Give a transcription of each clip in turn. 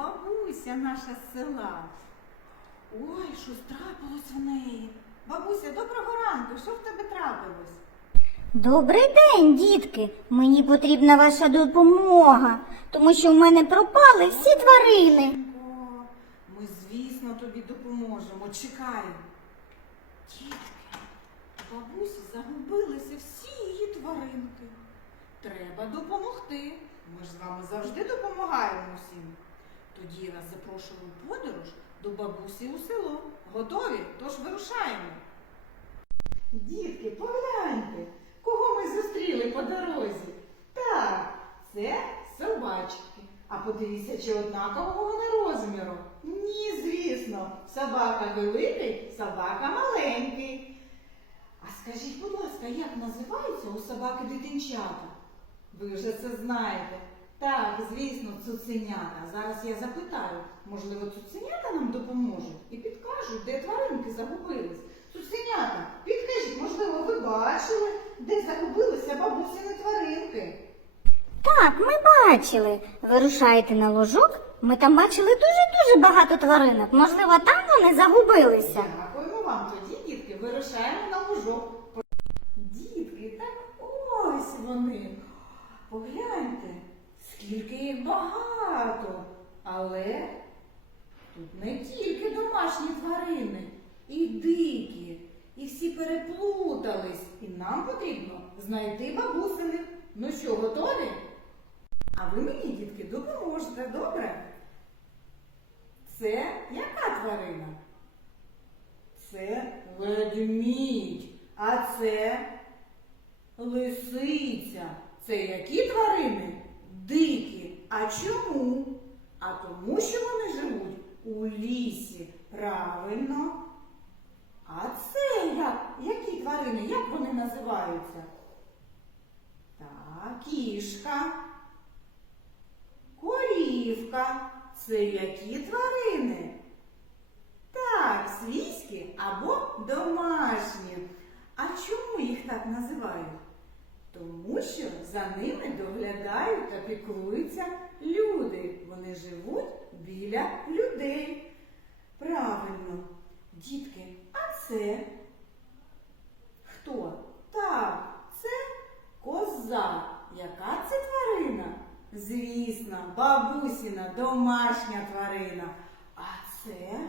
бабуся наша з села. Ой, щось трапилось в неї. Бабуся, доброго ранку. Що в тебе трапилось? Добрий день, дітки. Мені потрібна ваша допомога, тому що в мене пропали всі тварини. О, ми, звісно, тобі допоможемо. Чекай. Дітки, у бабусі загубилися всі її тваринки. Треба допомогти. Ми ж з вами завжди допомагаємо всім. Тоді вас запрошую у подорож до бабусі у село. Готові? Тож вирушаємо. Дітки, погляньте, кого ми зустріли по дорозі. Так, це собачки. А подивіться, чи однакового вони розміру. Ні, звісно, собака великий, собака маленький. А скажіть, будь ласка, як називаються у собаки дитинчата? Ви вже це знаєте. Так, звісно, цуценята. Зараз я запитаю, можливо, цуценята нам допоможуть і підкажуть, де тваринки загубились. Цуценята, підкажіть, можливо, ви бачили, де загубилися бабусини тваринки. Так, ми бачили. Вирушаєте на ложок. Ми там бачили дуже-дуже багато тваринок. Можливо, там вони загубилися. Дякуємо вам. Тоді, дітки, вирушаємо на лужок. Дітки, так ось вони. Погляньте, скільки їх багато. Але тут не тільки домашні тварини, і дикі, і всі переплутались. І нам потрібно знайти бабусиних. Ну що, готові? А ви мені, дітки, допоможете, добре? Це яка тварина? Це ведмідь, а це лисиця. Це які тварини? Дикі. А чому? А тому, що вони живуть у лісі. Правильно. А це як? Які тварини? Як вони називаються? Так, кішка. Корівка. Це які тварини? Так, свійські або домашні. А чому їх так називають? Тому що за ними доглядають та піклуються люди. Вони живуть біля людей. Правильно, дітки, а це хто? Так, це коза. Яка це тварина? Звісно, бабусіна домашня тварина. А це?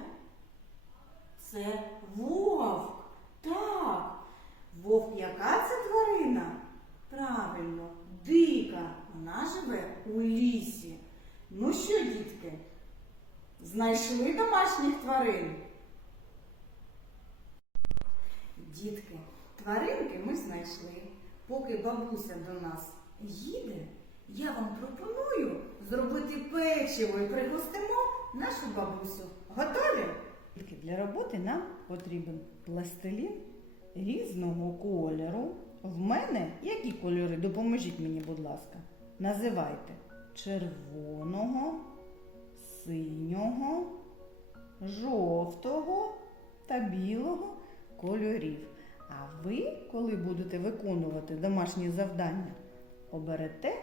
Це вовк. Так. Вовк яка це тварина? Правильно, дика. Вона живе у лісі. Ну що, дітки, знайшли домашніх тварин? Дітки, тваринки ми знайшли. Поки бабуся до нас їде, я вам пропоную зробити печиво і пригостимо нашу бабусю. Готові? Тільки для роботи нам потрібен пластилін різного кольору. В мене які кольори? Допоможіть мені, будь ласка. Називайте червоного, синього, жовтого та білого кольорів. А ви, коли будете виконувати домашні завдання, оберете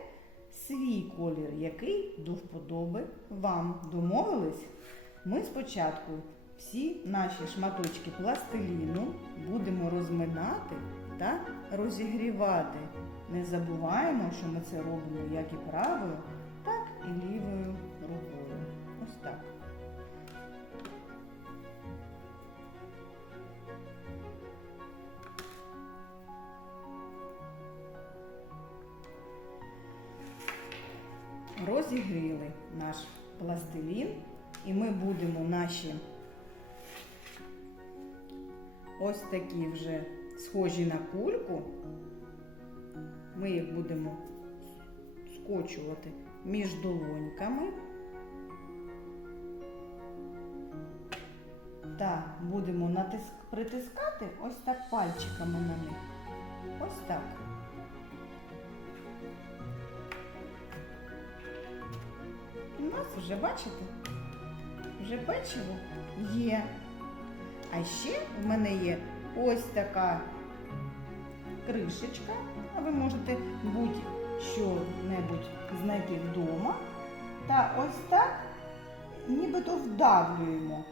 свій колір, який до вподоби вам. Домовились? Ми спочатку всі наші шматочки пластиліну будемо розминати та розігрівати. Не забуваємо, що ми це робимо як і правою, так і лівою рукою. Ось так. Розігріли наш пластилін, і ми будемо наші ось такі вже схожі на кульку. Ми їх будемо скочувати між долоньками та будемо натиск... притискати ось так пальчиками на них. Ось так. У нас вже, бачите, вже печиво є. А ще в мене є ось така кришечка, а ви можете будь-що-небудь знайти вдома. Та ось так нібито вдавлюємо.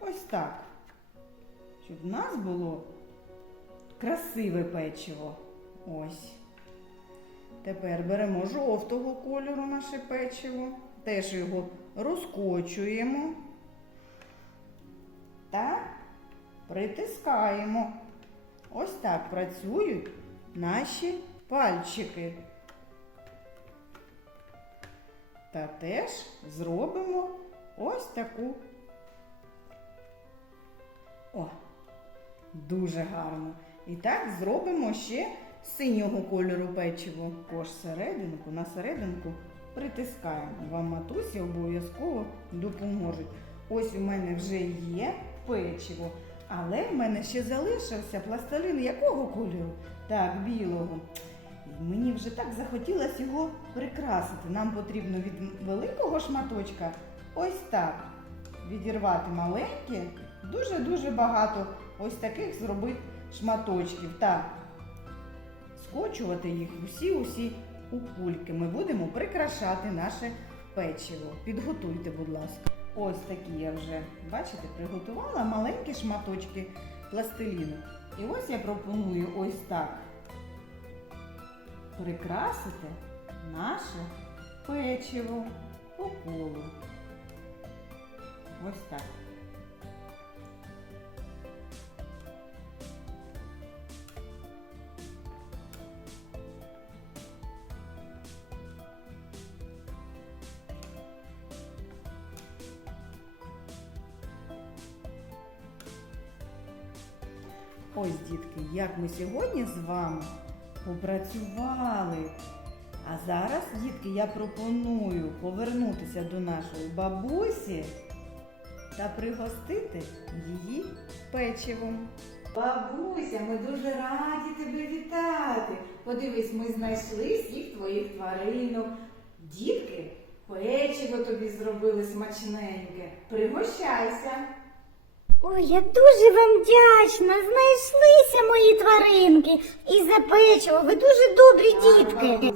Ось так. Щоб в нас було красиве печиво. Ось. Тепер беремо жовтого кольору наше печиво, теж його розкочуємо та притискаємо. Ось так працюють наші пальчики. Та теж зробимо ось таку. О, дуже гарно. І так зробимо ще синього кольору печиво. Також серединку на серединку притискаємо. Вам матусі обов'язково допоможуть. Ось у мене вже є печиво, але в мене ще залишився пластилин якого кольору? Так, білого. І Мені вже так захотілося його прикрасити. Нам потрібно від великого шматочка ось так відірвати маленькі, дуже-дуже багато ось таких зробити шматочків та скочувати їх усі-усі у кульки. Ми будемо прикрашати наше печиво. Підготуйте, будь ласка. Ось такі я вже, бачите, приготувала маленькі шматочки пластиліну. І ось я пропоную ось так прикрасити наше печиво по колу. Ось так. Ось, дітки, як ми сьогодні з вами попрацювали. А зараз, дітки, я пропоную повернутися до нашої бабусі та пригостити її печивом. Бабуся, ми дуже раді тебе вітати. Подивись, ми знайшли всіх твоїх тваринок. Дітки, печиво тобі зробили смачненьке. Пригощайся. Ой, я дуже вам вдячна. Знайшлися мої тваринки. І за печиво. Ви дуже добрі дітки.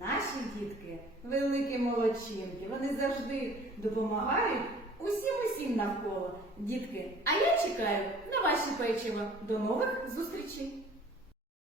наші дітки великі молодчинки. Вони завжди допомагають усім усім навколо. Дітки, а я чекаю на ваші печиво. До нових зустрічей!